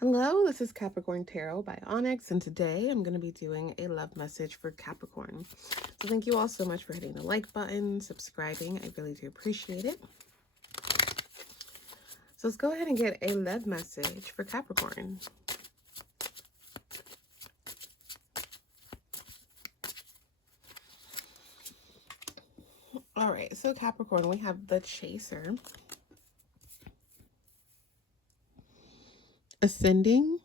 Hello, this is Capricorn Tarot by Onyx, and today I'm going to be doing a love message for Capricorn. So thank you all so much for hitting the like button, subscribing. I really do appreciate it. So let's go ahead and get a love message for Capricorn. All right, so Capricorn, we have the Chaser, Ascending,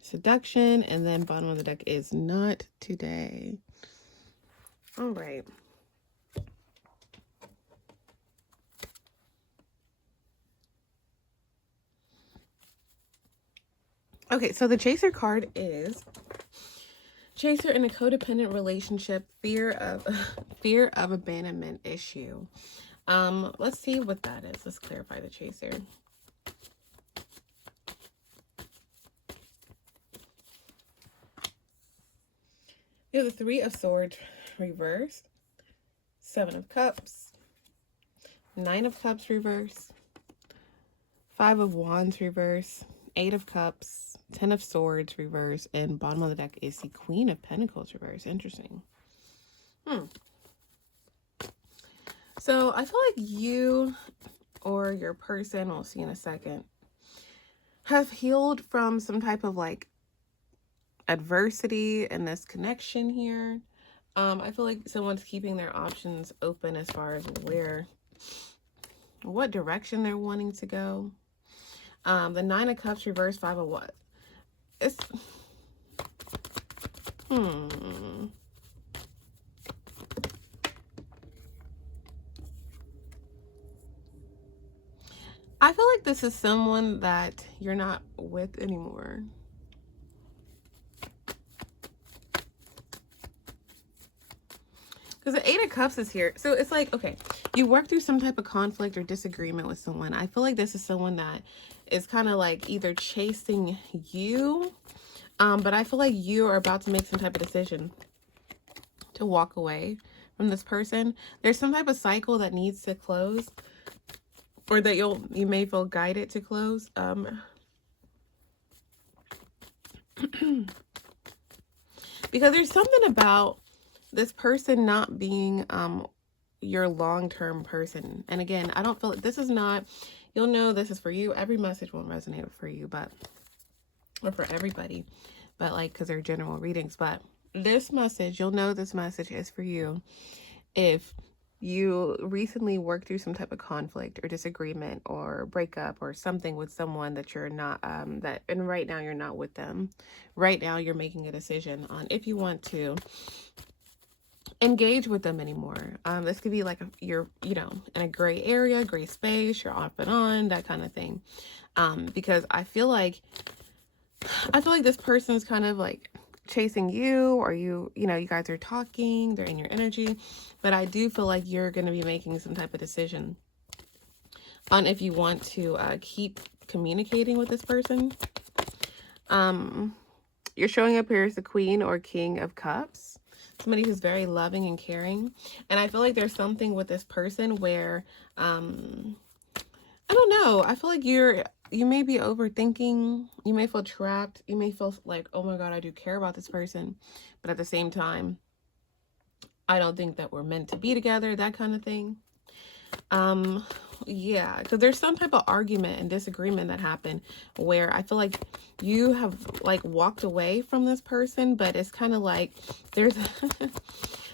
Seduction, and then bottom of the deck is Not Today. All right. Okay, so the Chaser card is Chaser in a codependent relationship, fear of abandonment issue. Let's see what that is. Let's clarify the Chaser. We have the Three of Swords reversed, Seven of Cups, Nine of Cups reversed, Five of Wands reversed, Eight of Cups, Ten of Swords reversed, and bottom of the deck is the Queen of Pentacles reversed. Interesting. So I feel like you or your person, we'll see in a second, have healed from some type of like adversity in this connection here. I feel like someone's keeping their options open as far as what direction they're wanting to go. The Nine of Cups reverse, Five of what? It's I feel like this is someone that you're not with anymore. Because the Eight of Cups is here. So it's like, okay, you work through some type of conflict or disagreement with someone. I feel like this is someone that is kind of like either chasing you, but I feel like you are about to make some type of decision to walk away from this person. There's some type of cycle that needs to close, or that you may feel guided to close. Because there's something about this person not being your long-term person. And again, I don't feel like this is not, you'll know this is for you. Every message won't resonate for you, or for everybody, but like, because they're general readings. But this message, you'll know this message is for you if you recently worked through some type of conflict or disagreement or breakup or something with someone that you're not, and right now you're not with them. Right now you're making a decision on if you want to engage with them anymore. This could be like you're, in a gray area, gray space, you're off and on, that kind of thing. Because I feel like this person is kind of like chasing you, or you guys are talking, they're in your energy, but I do feel like you're going to be making some type of decision on if you want to keep communicating with this person. You're showing up here as the Queen or King of Cups. Somebody who's very loving and caring. And I feel like there's something with this person where, I don't know. I feel like you may be overthinking. You may feel trapped. You may feel like, oh my God, I do care about this person. But at the same time, I don't think that we're meant to be together, that kind of thing. Yeah, because there's some type of argument and disagreement that happened where I feel like you have like walked away from this person, but it's kind of like there's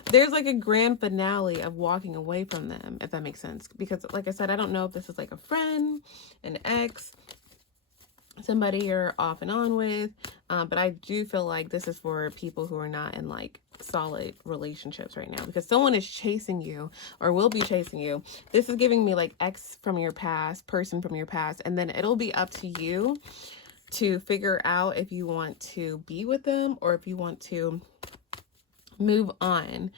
there's like a grand finale of walking away from them, if that makes sense. Because like I said, I don't know if this is like a friend, an ex, somebody you're off and on with, but I do feel like this is for people who are not in like solid relationships right now, because someone is chasing you or will be chasing you. This is giving me like ex from your past, person from your past, and then it'll be up to you to figure out if you want to be with them or if you want to move on,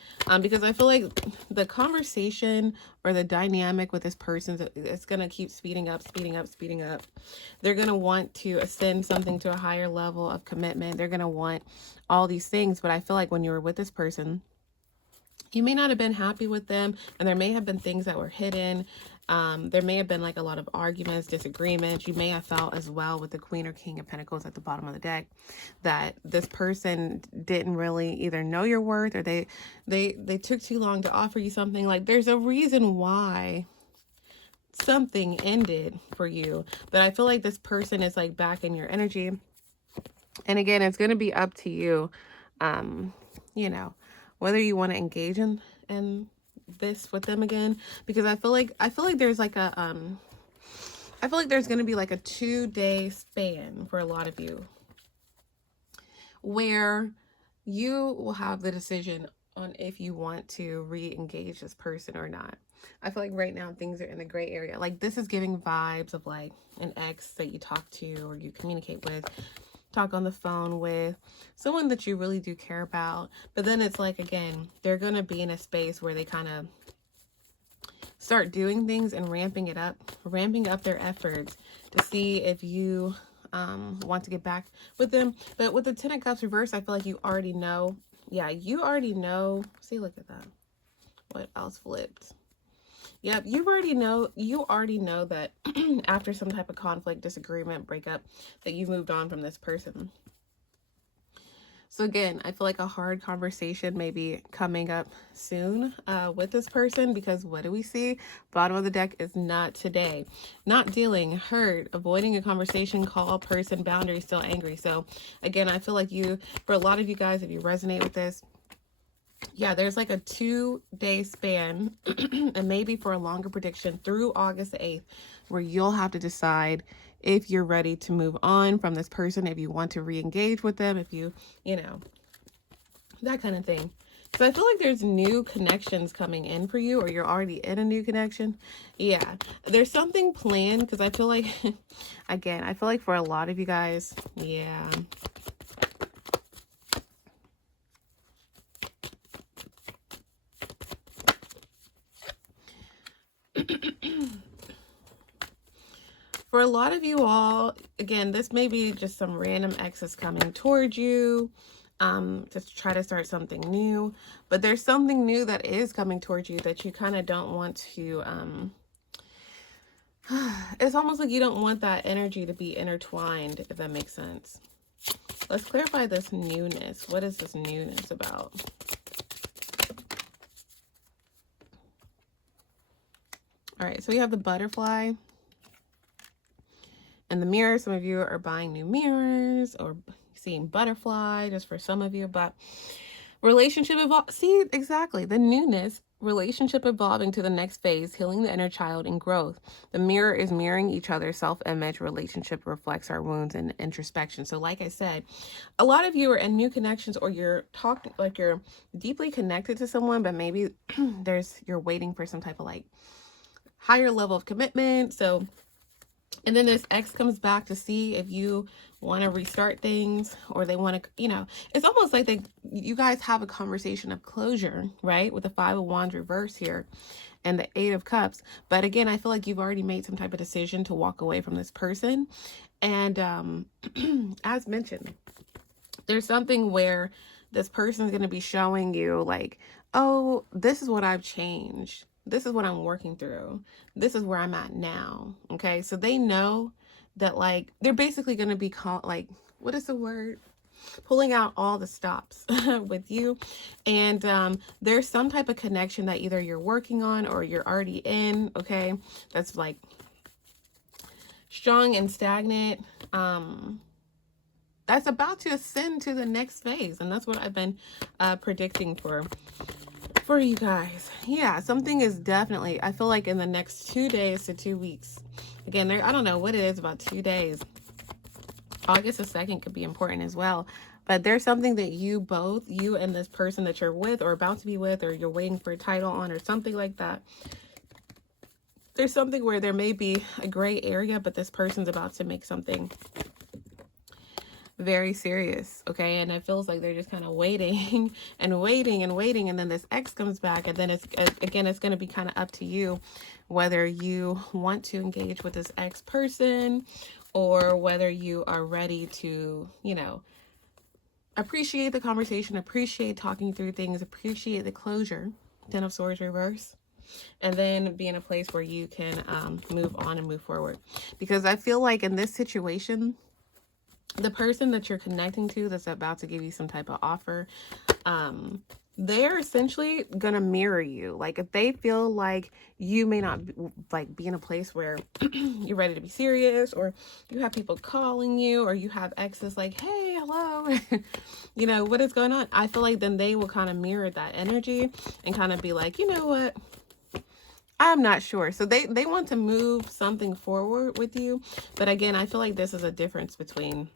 because I feel like the conversation or the dynamic with this person, it's gonna keep speeding up. They're gonna want to ascend something to a higher level of commitment. They're gonna want all these things, but I feel like when you were with this person, you may not have been happy with them, and there may have been things that were hidden There may have been like a lot of arguments, disagreements. You may have felt as well with the Queen or King of Pentacles at the bottom of the deck that this person didn't really either know your worth, or they took too long to offer you something. Like, there's a reason why something ended for you, but I feel like this person is like back in your energy. And again, it's going to be up to you, you know, whether you want to engage in this with them again, because I feel like there's like a I feel like there's going to be like a 2-day span for a lot of you where you will have the decision on if you want to re-engage this person or not. I feel like right now things are in the gray area. Like, this is giving vibes of like an ex that you talk to or you communicate with, talk on the phone with, someone that you really do care about. But then it's like, again, they're going to be in a space where they kind of start doing things and ramping up their efforts to see if you want to get back with them. But with the 10 of Cups reverse, I feel like you already know. Yeah, you already know. See, look at that. What else flipped? Yep, you already know that after some type of conflict, disagreement, breakup, that you've moved on from this person. So again, I feel like a hard conversation may be coming up soon with this person, because what do we see? Bottom of the deck is not today. Not dealing, hurt, avoiding a conversation, call, person, boundary, still angry. So again, I feel like for a lot of you guys, if you resonate with this, yeah, there's like a 2-day span and maybe for a longer prediction through August 8th, where you'll have to decide if you're ready to move on from this person, if you want to re-engage with them, if you know, that kind of thing. So I feel like there's new connections coming in for you, or you're already in a new connection. Yeah, there's something planned, because I feel like, again, I feel like for a lot of you guys, yeah. For a lot of you all, again, this may be just some random exes coming towards you to try to start something new. But there's something new that is coming towards you that you kind of don't want to... it's almost like you don't want that energy to be intertwined, if that makes sense. Let's clarify this newness. What is this newness about? All right, so we have the butterfly and the mirror. Some of you are buying new mirrors or seeing butterfly, just for some of you. But relationship see, exactly, the newness, relationship evolving to the next phase, healing the inner child and growth. The mirror is mirroring each other's self-image. Relationship reflects our wounds and introspection. So like I said, a lot of you are in new connections, or you're talking like you're deeply connected to someone, but maybe you're waiting for some type of like higher level of commitment. So, and then this ex comes back to see if you want to restart things, or they want to, it's almost like you guys have a conversation of closure, right? With the 5 of Wands reverse here and the 8 of Cups. But again, I feel like you've already made some type of decision to walk away from this person. And as mentioned, there's something where this person is going to be showing you like, oh, this is what I've changed. This is what I'm working through. This is where I'm at now. Okay. So they know that, like, they're basically going to be called, like, what is the word? Pulling out all the stops with you. And there's some type of connection that either you're working on or you're already in. Okay. That's like strong and stagnant. That's about to ascend to the next phase. And that's what I've been predicting for you guys. Yeah, something is definitely, I feel like in the next 2 days to 2 weeks. Again, I don't know what it is about 2 days. August the 2nd could be important as well. But there's something that you and this person that you're with or about to be with, or you're waiting for a title on or something like that. There's something where there may be a gray area, but this person's about to make something very serious. Okay. And it feels like they're just kind of waiting and waiting and waiting. And then this ex comes back, and then it's going to be kind of up to you whether you want to engage with this ex person, or whether you are ready to, appreciate the conversation, appreciate talking through things, appreciate the closure. 10 of Swords reverse. and then be in a place where you can move on and move forward. Because I feel like in this situation, the person that you're connecting to that's about to give you some type of offer, they're essentially gonna mirror you. Like if they feel like you may not be in a place where you're ready to be serious, or you have people calling you, or you have exes like, hey, hello, you know, what is going on? I feel like then they will kind of mirror that energy and kind of be like, you know what, I'm not sure. So they want to move something forward with you. But again, I feel like this is a difference between,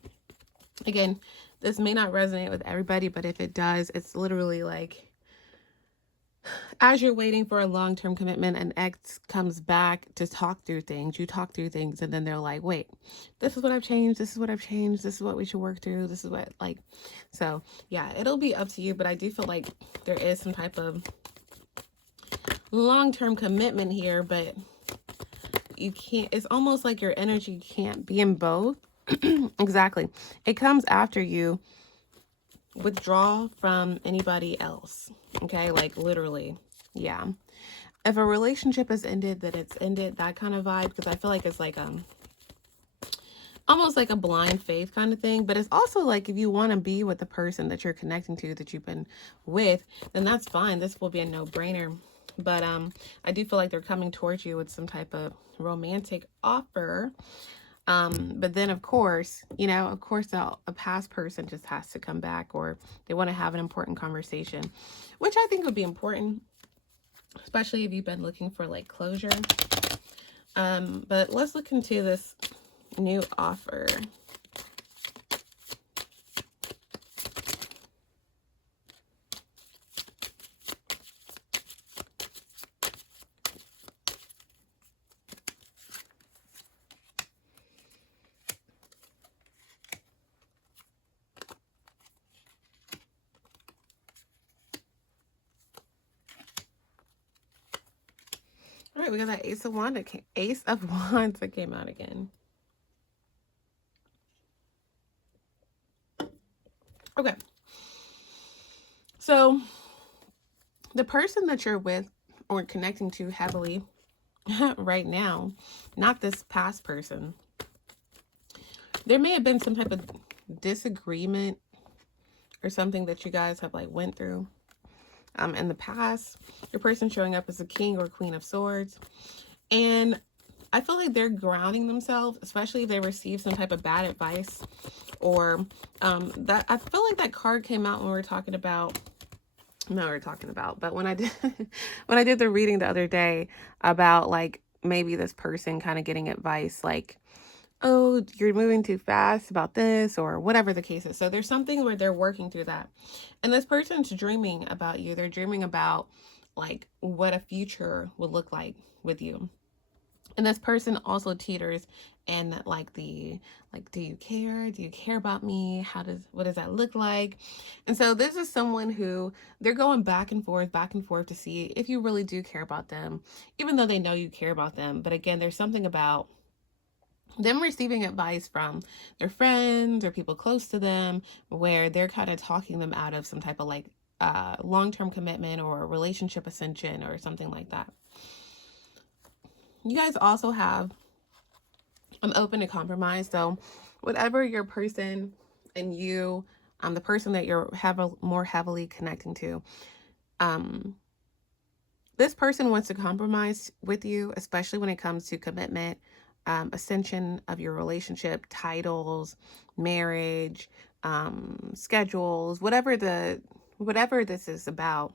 again, this may not resonate with everybody, but if it does, it's literally like, as you're waiting for a long-term commitment, an ex comes back to talk through things. You talk through things, and then they're like, wait, this is what I've changed. This is what I've changed. This is what we should work through. This is what, like, so yeah, it'll be up to you. But I do feel like there is some type of long-term commitment here, but you can't, it's almost like your energy can't be in both. Exactly. It comes after you withdraw from anybody else. Okay, like literally. Yeah. If a relationship has ended, that it's ended, that kind of vibe. Because I feel like it's like almost like a blind faith kind of thing. But it's also like if you want to be with the person that you're connecting to, that you've been with, then that's fine. This will be a no-brainer. But I do feel like they're coming towards you with some type of romantic offer. But then of course, you know, of course a past person just has to come back, or they want to have an important conversation, which I think would be important, especially if you've been looking for like closure. But let's look into this new offer. All right, we got that Ace of Wands that came out again. Okay. So the person that you're with or connecting to heavily right now, not this past person, there may have been some type of disagreement or something that you guys have like went through in the past. Your person showing up as a king or queen of swords, and I feel like they're grounding themselves, especially if they receive some type of bad advice, or that I feel like that card came out when we were talking about, but when I did when I did the reading the other day about like maybe this person kind of getting advice like, oh, you're moving too fast about this, or whatever the case is. So there's something where they're working through that. And this person's dreaming about you. They're dreaming about like what a future would look like with you. And this person also teeters and like do you care? Do you care about me? What does that look like? And so this is someone who they're going back and forth to see if you really do care about them, even though they know you care about them. But again, there's something about them receiving advice from their friends or people close to them where they're kind of talking them out of some type of like long-term commitment or relationship ascension or something like that. You guys also have, I'm open to compromise. So whatever your person and you, the person that you're more heavily connecting to, this person wants to compromise with you, especially when it comes to commitment, ascension of your relationship, titles, marriage, schedules, whatever this is about.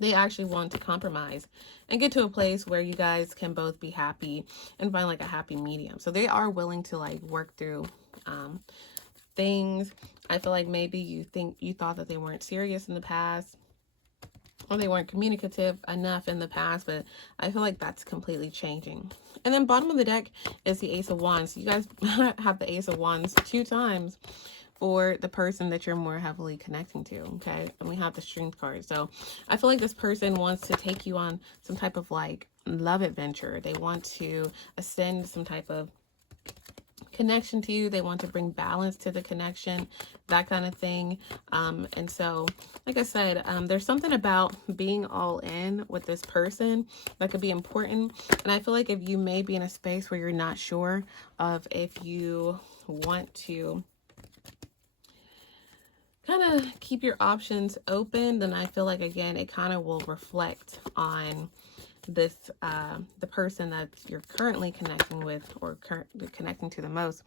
They actually want to compromise and get to a place where you guys can both be happy and find like a happy medium. So they are willing to like work through things. I feel like maybe you thought that they weren't serious in the past, or they weren't communicative enough in the past, but I feel like that's completely changing. And then bottom of the deck is the Ace of Wands. So you guys have the Ace of Wands 2 times for the person that you're more heavily connecting to, okay? And we have the Strength card. So I feel like this person wants to take you on some type of like love adventure. They want to ascend some type of connection to you. They want to bring balance to the connection, that kind of thing. And so, like I said, there's something about being all in with this person that could be important. And I feel like if you may be in a space where you're not sure of if you want to kind of keep your options open, then I feel like, again, it kind of will reflect on this the person that you're currently connecting with, or connecting to the most.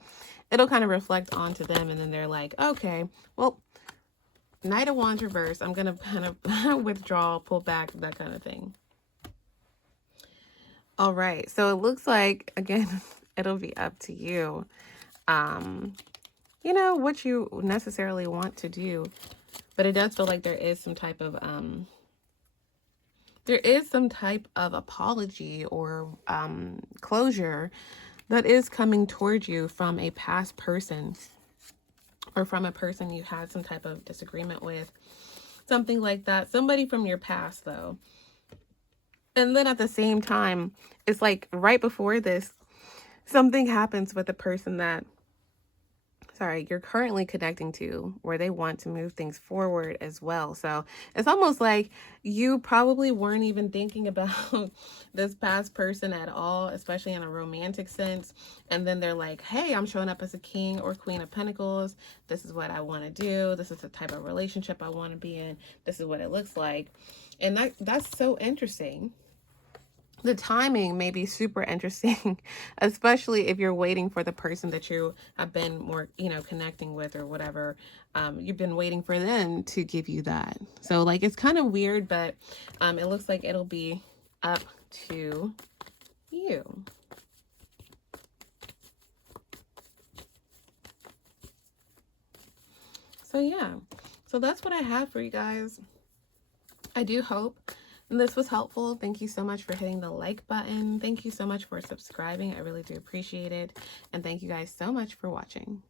It'll kind of reflect onto them, and then they're like, okay, well, Knight of Wands reverse, I'm gonna kind of withdraw, pull back, that kind of thing. All right, so it looks like, again, it'll be up to you, you know, what you necessarily want to do. But it does feel like there is some type of apology or closure that is coming towards you from a past person, or from a person you had some type of disagreement with, something like that. Somebody from your past, though. And then at the same time, it's like right before this, something happens with the person that, you're currently connecting to, where they want to move things forward as well. So it's almost like you probably weren't even thinking about this past person at all, especially in a romantic sense. And then they're like, hey, I'm showing up as a king or queen of pentacles. This is what I want to do. This is the type of relationship I want to be in. This is what it looks like. And that's so interesting. The timing may be super interesting, especially if you're waiting for the person that you have been more, connecting with, or whatever. You've been waiting for them to give you that. So like, it's kind of weird, but it looks like it'll be up to you. So yeah, so that's what I have for you guys. I do hope this was helpful. Thank you so much for hitting the like button. Thank you so much for subscribing. I really do appreciate it. And thank you guys so much for watching.